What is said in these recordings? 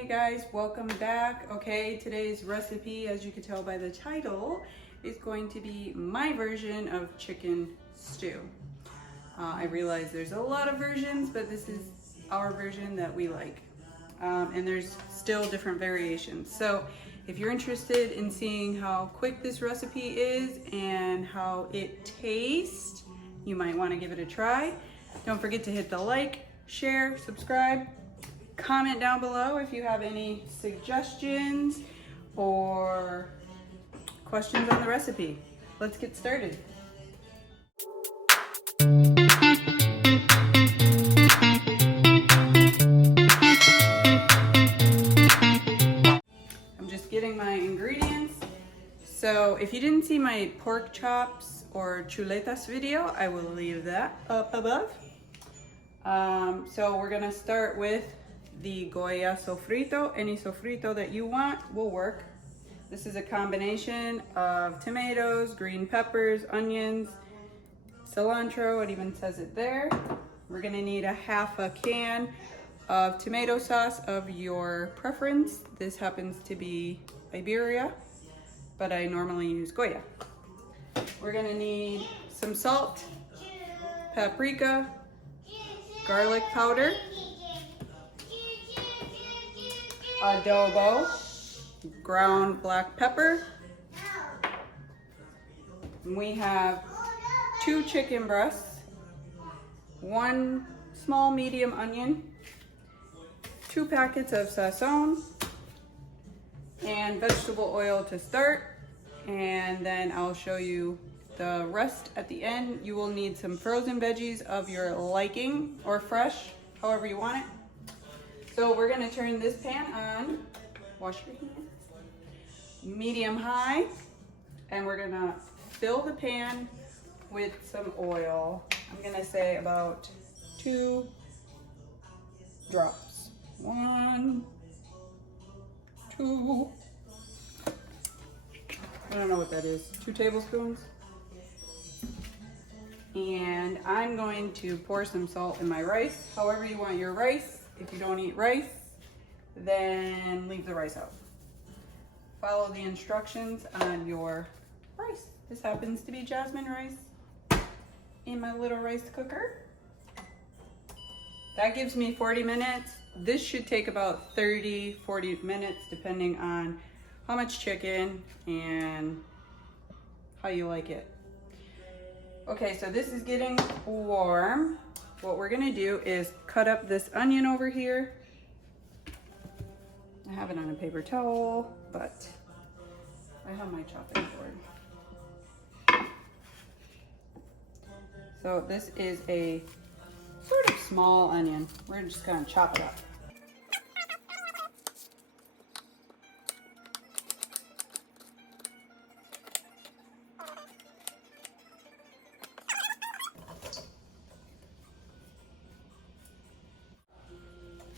Hey guys, welcome back. Okay, today's recipe, as you can tell by the title, is going to be my version of chicken stew. I realize there's a lot of versions, but this is our version that we like. And there's still different variations. So if you're interested in seeing how quick this recipe is and how it tastes, you might want to give it a try. Don't forget to hit the like, share, subscribe. Comment down below if you have any suggestions or questions on the recipe. Let's get started. I'm just getting my ingredients. So if you didn't see my pork chops or chuletas video, I will leave that up above. So we're gonna start with the Goya sofrito. Any sofrito that you want will work. This is a combination of tomatoes, green peppers, onions, cilantro, it even says it there. We're gonna need a half a can of tomato sauce of your preference. This happens to be Iberia, but I normally use Goya. We're gonna need some salt, paprika, garlic powder, adobo, ground black pepper. We have 2 chicken breasts, 1 small medium onion, 2 packets of sazon, and vegetable oil to start. And then I'll show you the rest at the end. You will need some frozen veggies of your liking or fresh, however you want it. So we're gonna turn this pan on, wash your hands, medium high, and we're gonna fill the pan with some oil. I'm gonna say about 2 drops. 1, 2, I don't know what that is, 2 tablespoons. And I'm going to pour some salt in my rice, however you want your rice. If you don't eat rice, then leave the rice out. Follow the instructions on your rice. This happens to be jasmine rice in my little rice cooker. That gives me 40 minutes. This should take about 30-40 minutes depending on how much chicken and how you like it. Okay, so this is getting warm. What we're gonna do is cut up this onion over here. I have it on a paper towel, but I have my chopping board. So this is a sort of small onion. We're just gonna chop it up.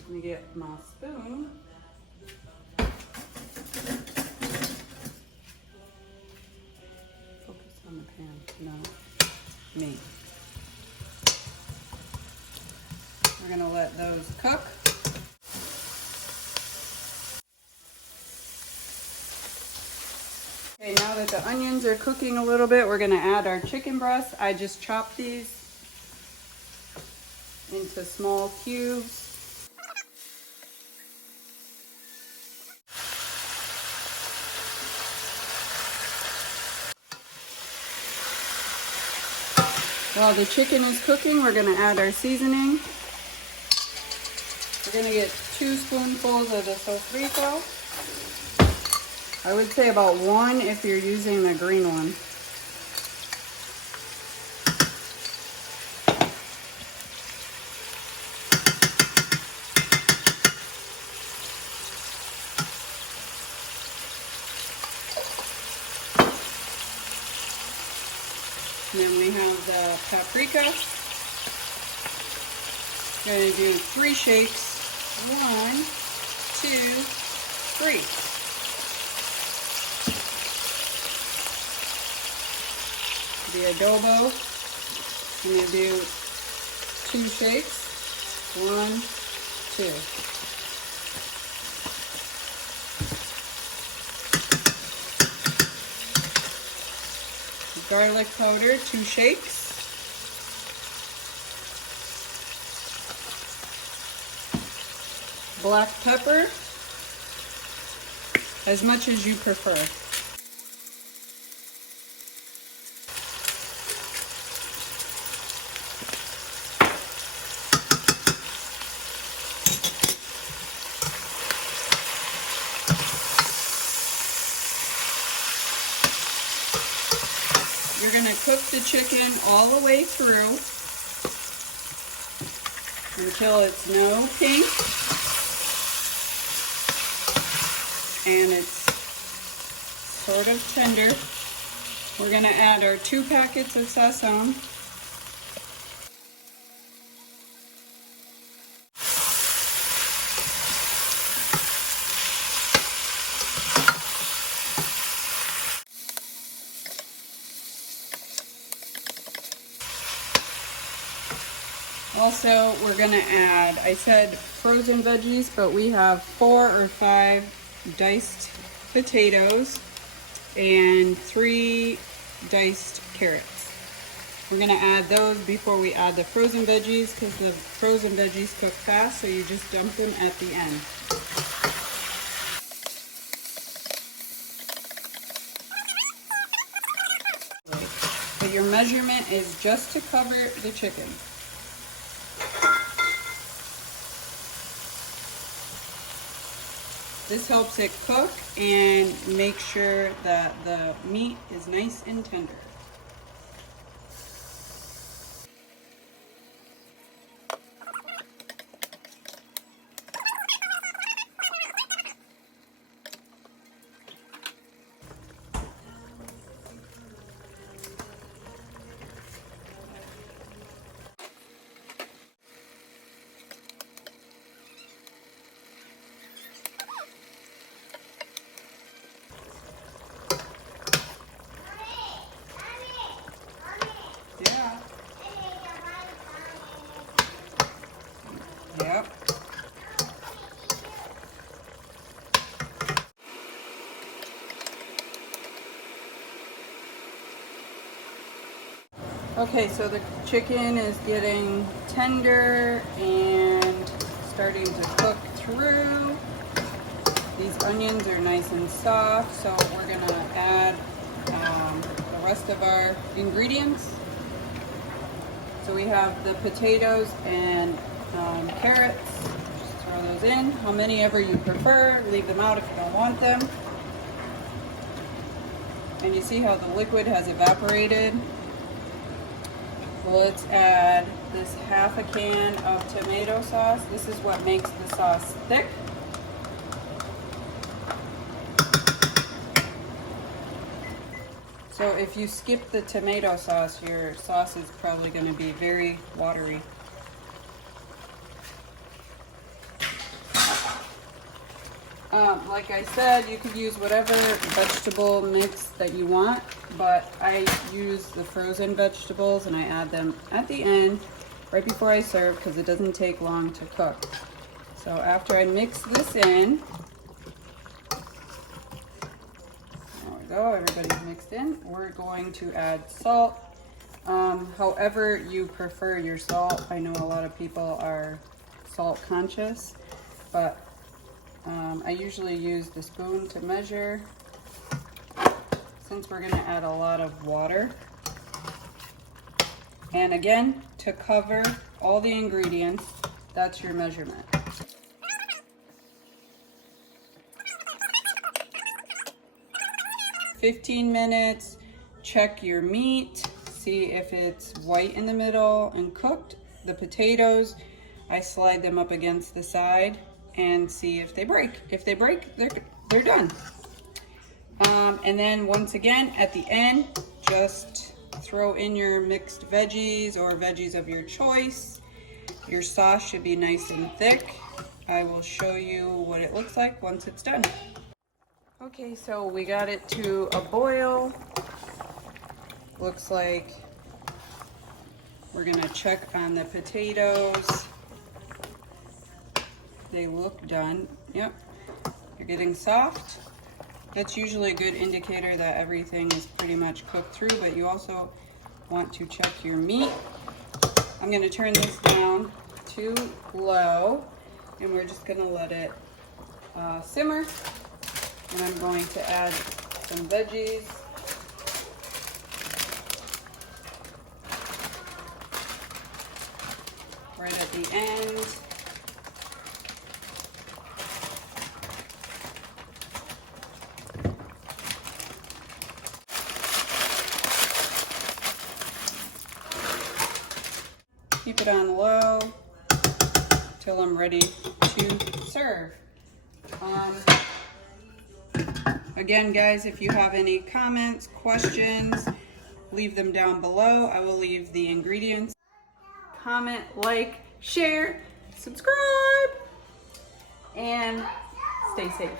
Let me get my spoon. Focus on the pan, not me. We're gonna let those cook. Okay, now that the onions are cooking a little bit, we're gonna add our chicken breasts. I just chopped these into small cubes. While the chicken is cooking, we're gonna add our seasoning. We're gonna get 2 spoonfuls of the sofrito. I would say about 1 if you're using the green one. And then we have the paprika. I'm going to do 3 shakes. 1, 2, 3. The adobo, I'm going to do 2 shakes. 1, 2. garlic powder, 2 shakes. Black pepper, as much as you prefer. You're going to cook the chicken all the way through until it's no pink and it's sort of tender. We're going to add our 2 packets of sazon. Also, we're going to add, I said frozen veggies, but we have 4 or 5 diced potatoes and 3 diced carrots. We're going to add those before we add the frozen veggies because the frozen veggies cook fast, so you just dump them at the end. But your measurement is just to cover the chicken. This helps it cook and make sure that the meat is nice and tender. Yeah. Yep. Okay, so the chicken is getting tender and starting to cook through. These onions are nice and soft, so we're gonna add the rest of our ingredients. So we have the potatoes and carrots. Just throw those in. How many ever you prefer. Leave them out if you don't want them. And you see how the liquid has evaporated. Well, let's add this half a can of tomato sauce. This is what makes the sauce thick. So if you skip the tomato sauce, your sauce is probably going to be very watery. Like I said, you could use whatever vegetable mix that you want, but I use the frozen vegetables and I add them at the end, right before I serve, because it doesn't take long to cook. So after I mix this in, go, everybody's mixed in. We're going to add salt. However you prefer your salt. I know a lot of people are salt conscious, but I usually use the spoon to measure since we're going to add a lot of water. And again, to cover all the ingredients, that's your measurement. "15 minutes, check your meat, see if it's white in the middle and cooked. The potatoes, I slide them up against the side and see if they break. If they break, they're done. And then once again, at the end, just throw in your mixed veggies or veggies of your choice. Your sauce should be nice and thick. I will show you what it looks like once it's done. Okay, so we got it to a boil. Looks like we're gonna check on the potatoes. They look done. Yep, they're getting soft. That's usually a good indicator that everything is pretty much cooked through, but you also want to check your meat. I'm gonna turn this down to low, and we're just gonna let it simmer. And I'm going to add some veggies. Right at the end. Keep it on low till I'm ready to serve. Again, guys, if you have any comments, questions, leave them down below. I will leave the ingredients. Comment, like, share, subscribe, and stay safe.